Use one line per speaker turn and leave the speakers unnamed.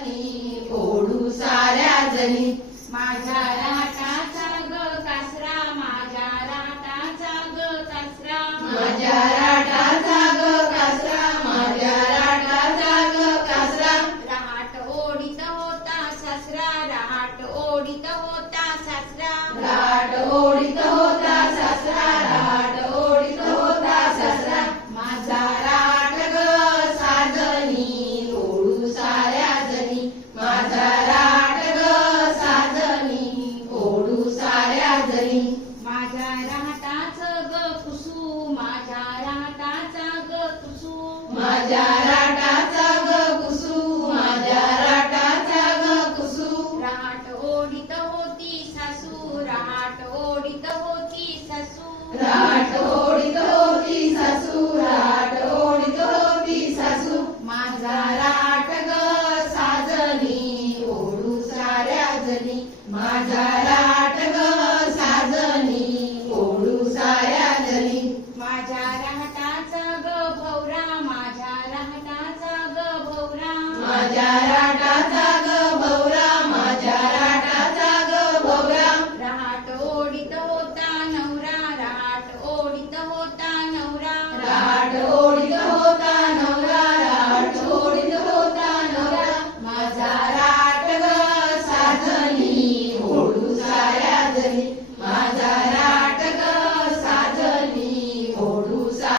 साजनी ओढू साऱ्या जणी
माझ्या राटाचा ग कासरा माझ्या राटाचा ग कासरा.
माझ्या राटाचा ग कासरा माझ्या राटाचा ग कासरा.
रहाट ओढीत होता सासरा रहाट ओढीत होता सासरा.
राट
माझ्या राटाचा ग कुसू माझ्या राटाचा ग कुसू. रहाट ओढीत होती सासू रहाट ओढीत होती सासू.
ओढीत होती सासू राट ओढीत होती सासू. माझा राट ग साजनी ओढू साऱ्या जणी माझा Jara.